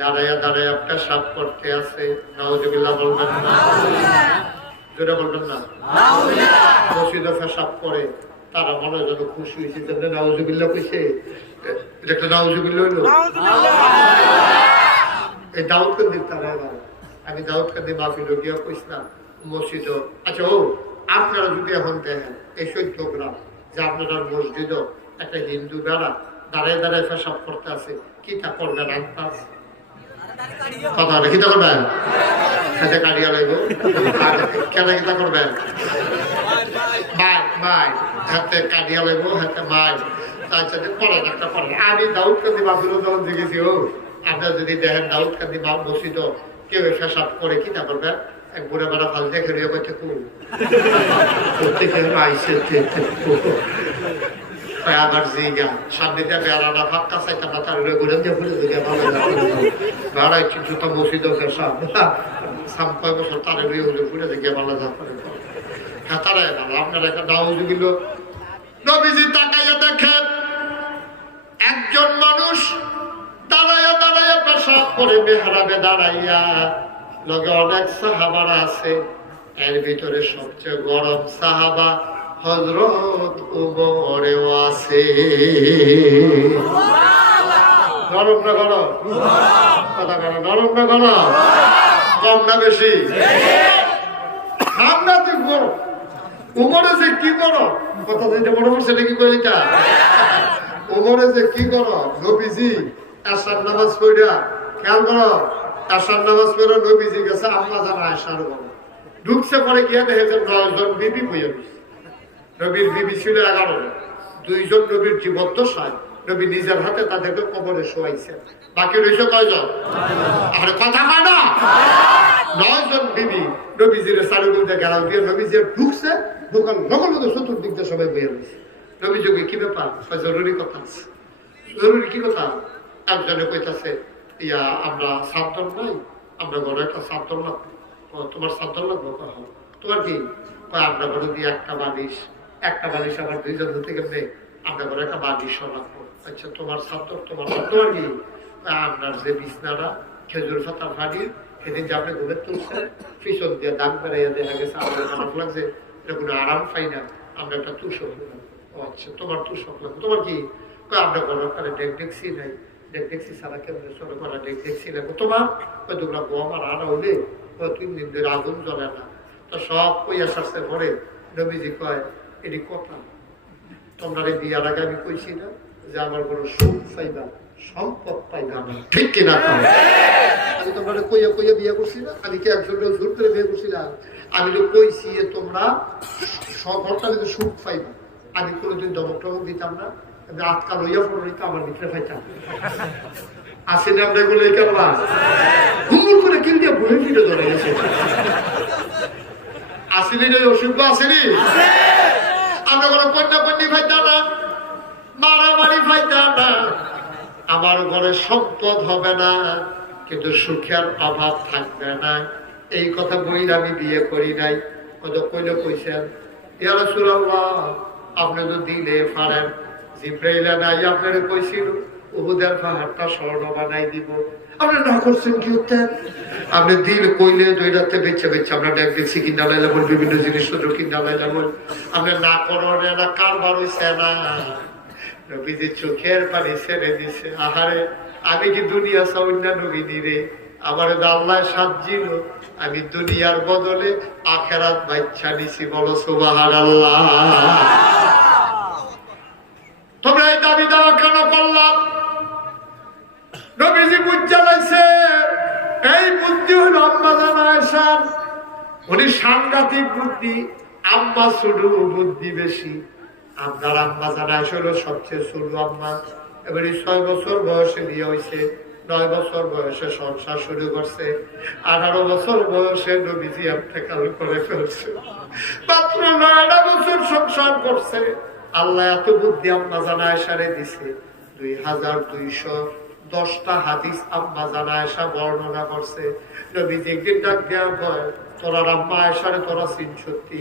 দাঁড়াইয়া দাঁড়াইয়া পেশাব করতে আছে। নাউজুবিল্লাহ বলবেন না? যেটা বলবেন না, মসজিদে পেশাব করে। তারা মনে যেন খুশি হয়েছে, নাউজুবিল্লাহ কইছে। এটা একটা নাউজুবিল্লাহ হইল। এই দাউদকান্দির তারা, আমি দাউদকান্দি মাহফিল গিয়া কইছিলাম মসজিদ। আচ্ছা ও আপনারা যদি এখন দেখেন এই 14 গ্রাম যে আপনারা মসজিদ একটা হিন্দু বেড়া দাঁড়ায় দাঁড়ায় পেশাব করতে আছে, কি তা করবেন? আনতাস কথা কি তা করবেন? হাতে কাটিয়া লাগবো কেন? কি তা করবেন? মাই হাতে কাটিয়া লাগবো, হাতে মাই। আচ্ছা পড়েন, একটা পড়েন। আমি দাউদকান্দি মাহফিল যখন দেখেছি, ও আপনারা যদি দেখেন দাউদকান্দি মসজিদ কেউ পেশাব করে, কি তা করবেন? এক বুড়া বেড়া ভাল দেখে রিয়া করতে আইসে আবার জিগা সামনে দিয়ে বেড়াটা ফাঁকা চাইতাম না তার ঘুরে দিয়ে ঘুরে দিকে ভালো বেড়াই জুতা মসজিদ সাম কয় বছর তার ঘুরে দিকে ভালো যা করে হ্যাঁ তারাই ভালো আপনার একটা দাউজ দিল নবীজি তাকাইয়া দেখেন একজন মানুষ দাঁড়াইয়া দাঁড়াইয়া পেশাব করে মেহরাবে দাঁড়াইয়া লগে অনেক সাহাবারা আছে এর ভিতরে সবচেয়ে গরম সাহাবা হযরত উমরেও আছে গরম না গরম কথা বলো গরম না গরম কম না বেশি ঠান্ডা তো গরম উমরে যে কি গরম কথা যেটা মনে পড়ছে নাকি কইটা উমরে যে কি গরম নবীজি আসার নামাজ পড়া খেয়াল করো আসার নামাজ পড়া নবীজি গেছে আম্মা জান আয়েশার ঘরে ঢুকছে পরে গিয়ে দেখে যে 9 জন বিবি বইয়া দিচ্ছে নবীর বিবি ছিল 11 দুইজন নবীর জীবদ্দশায় নবী নিজের হাতে তাদেরকে কবরে শোয়াইছে বাকি রয়েছে কয়জন আরে কথা কয় না 9 জন বিবি নবীজির সারুগুলতে গেলাম দিয়ে নবীজি ঢুকছে ঢোকার লগল মতো চতুর্দিক দিয়ে সবাই বইয়া দিচ্ছে নবীযোগে কি ব্যাপার জরুরি কথা আছে জরুরি কি কথা একজনে কইতাছে ইয়া আমরা সান্তন নাই আমরা ঘরে একটা সান্তন লাগবে তোমার সান্তন লাগবে তোমার কি আমরা ঘরে দিয়ে একটা বালিশ আবার 2 জন হতে গেলে আমরা ঘরে একটা বালিশও রাখবো আচ্ছা তোমার সান্তন তোমার কি আপনার যে বিছনাটা খেজুর পাতা ফাটি সেদিন যে আপনি ঘুরে তুলছেন পিছন দিয়ে দাগ বেড়াইয়া দেখা গেছে আমাদের খারাপ লাগছে এটা কোনো আরাম পাই না আমরা একটা তুষক আচ্ছা তোমার তুষক লাগবে তোমার কি আমরা ঘরে ওখানে ডেকডেক্সি নাই ডেকডেক্সি ছাড়া কেমন সরে করা ডেকডেক্সি লাগবে তোমার ওই তোমরা গম আর আড়া হলে 3 দিন ধরে আগুন জ্বলে না তো সব কইয়া সারছে পরে নবীজি কয় এটি কথা তোমরা বিয়ার আগে আমি কইছি না যে আমার কোনো সুখ পাইবা সম্পদ পাইবা না ঠিক কিনা আমি তোমরা কইয়া বিয়ে করছি না আমি কি একজন জোর করে বিয়ে করছি না আমি তো কইছি তোমরা সকলটা কিন্তু সুখ পাইবা আমি কোনোদিন দমক টমক দিতাম না আমি আটকা লইয়া পড়িতে আমার ভিতরে পাইতাম আসে না আমরা এগুলো কেনবা হুমুর করে কিল দিয়ে ভুলে ফিরে ধরে গেছে আসেনি রে অসুখ আসেনি আমরা কোনো কন্যা কন্যি ফাইতাম না মারামারি ফাইতাম না আমার ঘরে সম্পদ হবে না কিন্তু সুখের অভাব থাকবে না এই কথা বইলে আমি বিয়ে করি নাই কত কইলে কইছেন ইয়া রাসূলুল্লাহ আপনি তো দিলে পারেন জিব্রাইল নাই আপনারে কইছিল উহুদের পাহাড়টা স্বর্ণ বানাই দিব আপনি না করছেন কি উত্তর আপনি দিল কইলে দুইটাতে বেচে আমরা দেখছি কিনা লাইলা বল বিভিন্ন জিনিসপত্র কিনা লাইলা বল আপনি না করেন না কারবার হইছে না নবীজি চোখের পানি ছেড়ে দিছে আহারে আমি কি দুনিয়া চাউন্য নবী রে আমার আল্লাহ সাজিল আমি দুনিয়ার বদলে আখেরাত বাচ্চা নিছি বলো সুবহানাল্লাহ তোমরা এই দাবি দাওয়া কেন করলাম নবীজি বুঝা লাইছে এই বুদ্ধি হলো আম্মা জান আয়েশার উনি সাংঘাতিক বুদ্ধি আম্মা ছোট বুদ্ধি বেশি আপনার আম্মা জান আয়েশা হলো সবচেয়ে ছোট আম্মা এবারে 6 বছর বয়সে বিয়ে হয়েছে 9 বছর বয়সে সংসার শুরু করছে 18 বছর বয়সে নবীজি ইন্তেকাল করে ফেলছে মাত্র 9 বছর সংসার করছে আল্লাহ এত বুদ্ধি আম্মা জান আয়েশারে দিছে 2210টা হাদিস আম্মা জান আয়েশা বর্ণনা করছে নবীজি একদিন ডাক দেয়া হয় তোরা আম্মা আয়েশারে তোরা চিন সত্যি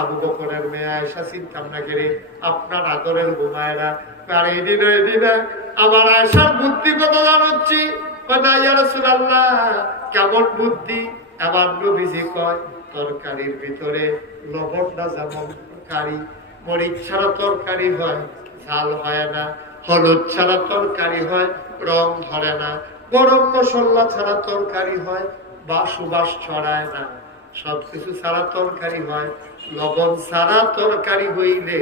আবু বকরের মেয়ে আয়েশা চিনতাম না কেড়ে আপনার আদরের বোমায়েরা আর এদিন আমার আয়েশার বুদ্ধি কত জানাচ্ছি কেমন বুদ্ধি আমার নবীজি কয় তরকারির ভিতরে লবণটা যেমন তরকারি মরিচ ছাড়া তরকারি হয় ঝাল হয় না হলুদ ছাড়া তরকারি হয় রং ধরে না গরম মশলা ছাড়া তরকারি হয় বা সুবাস ছড়ায় না সবকিছু ছাড়া তরকারি হয় লবণ ছাড়া তরকারি হইলে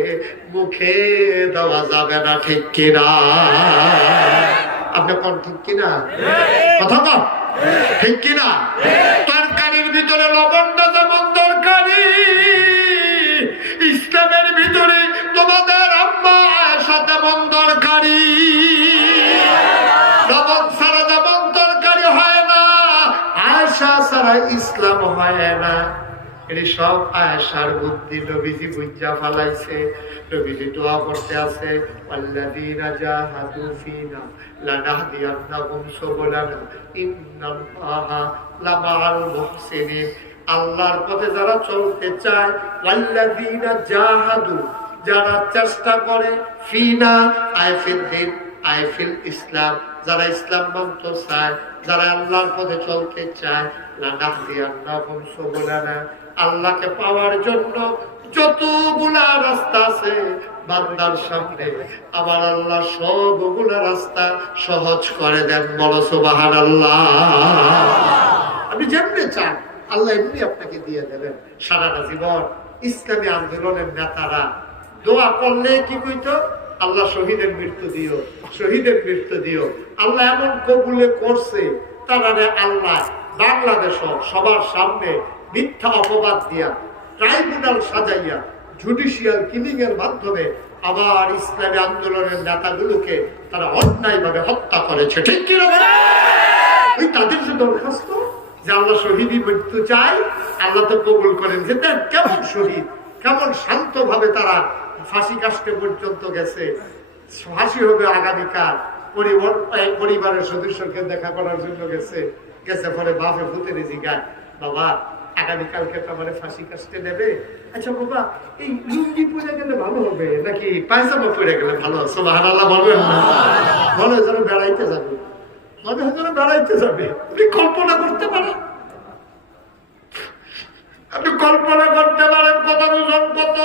মুখে দেওয়া যাবে না ঠিক কিনা আপনি কোন ঠিক কিনা কথা বল ঠিক কিনা তরকারির ভিতরে লবণটা যেমন তরকারি ইসলামের ভিতরে তোমাদের আম্মা আয়েশা তেমন তরকারি লবণ ছাড়া যেমন তরকারি হয় না আয়েশা ছাড়া ইসলাম ইসলাম হয় না। এটি সব আয়েশার বুদ্ধি নবীজি বুঝা ফালাইছে। নবীজি দোয়া করতে আছে, আল্লাযীনা জাহাদু ফীনা লানাহদিয়ান্নাহুম সুবুলানা ইন্নাল্লাহা লামাআল মুহসিনিন। আল্লাহর পথে যারা চলতে চায়, আল্লাযীনা জাহাদু, যারা চেষ্টা করে, ফীনা আয় ফিদ্দিন আয় ফিল ইসলাম, যারা ইসলাম মানতে চায়, যারা আল্লাহর পথে চলতে চায়, লানাহদিয়ান্নাহুম সুবুলানা, আল্লাহকে পাওয়ার জন্য যতগুলা রাস্তা আছে বান্দার সামনে, আবার আল্লাহ সবগুলা রাস্তা সহজ করে দেন। বলো সুবহানাল্লাহ। আপনি যেমনি চান আল্লাহ এমনি আপনাকে দিয়ে দেবেন। সারাটা জীবন ইসলামী আন্দোলনের নেতারা দোয়া করলে কি কইতো, আল্লাহ শহীদের মৃত্যু দিও, শহীদের মৃত্যু দিও। আল্লাহ এমন কবুলে করছে, তারা আল্লাহ বাংলাদেশ সবার সামনে মিথ্যা অপবাদ দিয়া, ট্রাইব্যুনাল সাজাইয়া, জুডিশিয়াল কিলিং এর মাধ্যমে আবার ইসলামী আন্দোলনের নেতাগুলোকে তারা অন্যায়ভাবে হত্যা করেছে। ঠিক কি না? ওই তাদের যে দরখাস্ত যে আল্লাহ শহীদই মৃত্যু চাই, আল্লাহ তো কবুল করেন। যে দেখ কেমন শহীদ, কেমন শান্ত ভাবে তারা ফাঁসি কাস্টে পর্যন্ত গেছে। ফাঁসি হবে আগামীকাল, পরিবারের সদস্যকে দেখা করার জন্য গেছে। পরে বাপে ভূতের জিগায়, বাবা আগামীকালকে তো আমার ফাঁসি কাস্টে নেবে, আচ্ছা বাবা এই লুঙ্গি পরে গেলে ভালো হবে নাকি পায়জামা পরে গেলে ভালো? সুবহানাল্লাহ বলবেন না? বলে যেন বেড়াইতে যাবে, মনে হয় যেন বেড়াইতে যাবে। আপনি কল্পনা করতে পারেন, আপনি কল্পনা করতে পারেন কত ওজন, কত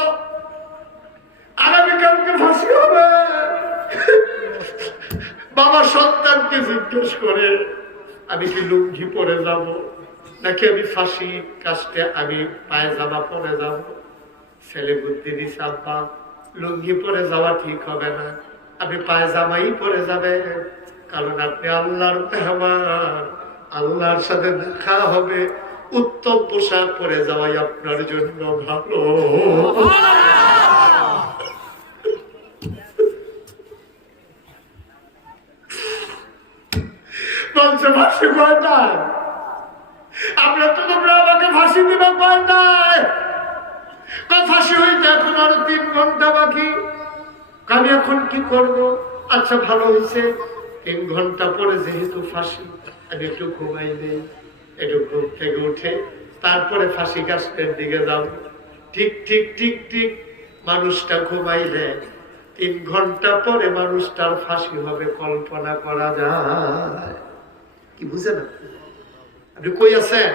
আগামীকালকে ফাঁসি হবে। বাবা সন্তানকে জিজ্ঞেস করে, আমি কি লুঙ্গি পরে যাব নাকি আমি ফাঁসি কাস্টে আমি পায়জামা পরে যাব? ছেলে বুদ্ধি দিছে, আব্বা লুঙ্গি পরে যাওয়া ঠিক হবে না, আপনি পায়জামাই পরে যাবে, কারণ আপনি আল্লাহর মেহমান, আল্লাহর সাথে দেখা হবে, উত্তম পোশাক পরে যাওয়াই আপনার জন্য ভালো। বলছে ফাঁসি ভয় নাই, আপনার তো তোমরা আমাকে ফাঁসি দিবে ভয় নাই। ফাঁসি হইতে এখন আরো 3 ঘন্টা বাকি, আমি এখন কি করব? আচ্ছা ভালো হয়েছে, 3 ঘন্টা পরে যেহেতু ফাঁসি, আমি একটু ঘুমাই নেই, একটু ঘুম থেকে উঠে তারপরে ফাঁসি কাস্টের দিকে যাব। ঠিক ঠিক ঠিক ঠিক মানুষটা ঘুমাইলে 3 ঘন্টা পরে মানুষটার ফাঁসি হবে, কল্পনা করা যায় কি? বুঝেন আপনি কই আছেন?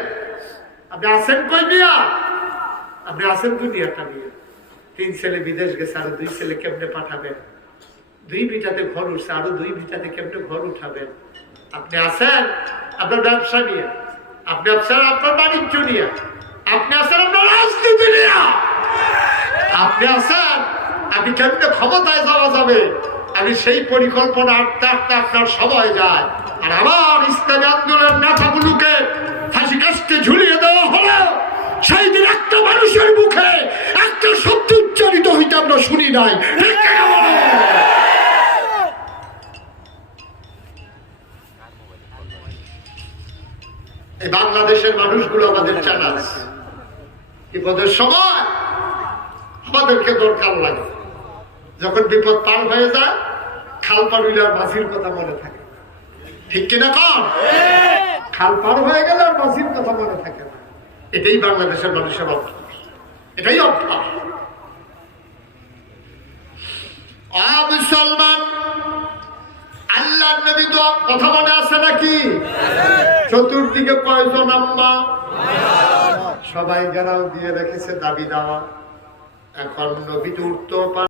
আপনি আছেন কই নিয়া? আপনি আছেন দুনিয়াটা নিয়ে। 3 ছেলে বিদেশ গেছে, আরো 2 ছেলে কেমনে পাঠাবেন? 2 ভিটাতে ঘর উঠছে, আরো 2 ভিটাতে কেমনে ঘর উঠাবেন? আপনি আছেন আপনার ব্যবসা নিয়ে, আপনি আছেন আপনার বাণিজ্য নিয়ে, আপনি আছেন আপনার রাজনীতি নিয়ে, আপনি আছেন আপনি কেমনে ক্ষমতায় যাওয়া যাবে, আমি সেই পরিকল্পনা আঁকতে আঁকতে আপনার সময় যায়। আর আমার ইসলামী আন্দোলনের নেতাগুলোকে ফাঁসি কাস্টে ঝুলিয়ে দেওয়া হলো, সেই দিন একটা মানুষের মুখে একটা শব্দ উচ্চারিত হইতে আমরা শুনি নাই। এই বাংলাদেশের মানুষগুলো আমাদের চ্যালেঞ্জ, বিপদের সময় আমাদেরকে দরকার লাগে। যখন বিপদ পার হয়ে যায়, খাল পার মাঝির কথা মনে থাকে, ঠিক কিনা কর? খাল পার হয়ে গেলে আর মাঝির কথা মনে থাকে না। এটাই বাংলাদেশের মানুষের অভ্যাস, এটাই অভ্যাস। মুসলমান, আল্লাহর নবী তো কথা মনে আছে নাকি? চতুর্দিকে কয়জন আম্মা? সবাই যারাও দিয়ে রেখেছে দাবি দেওয়া। এখন নবী তো উঠতেও পারে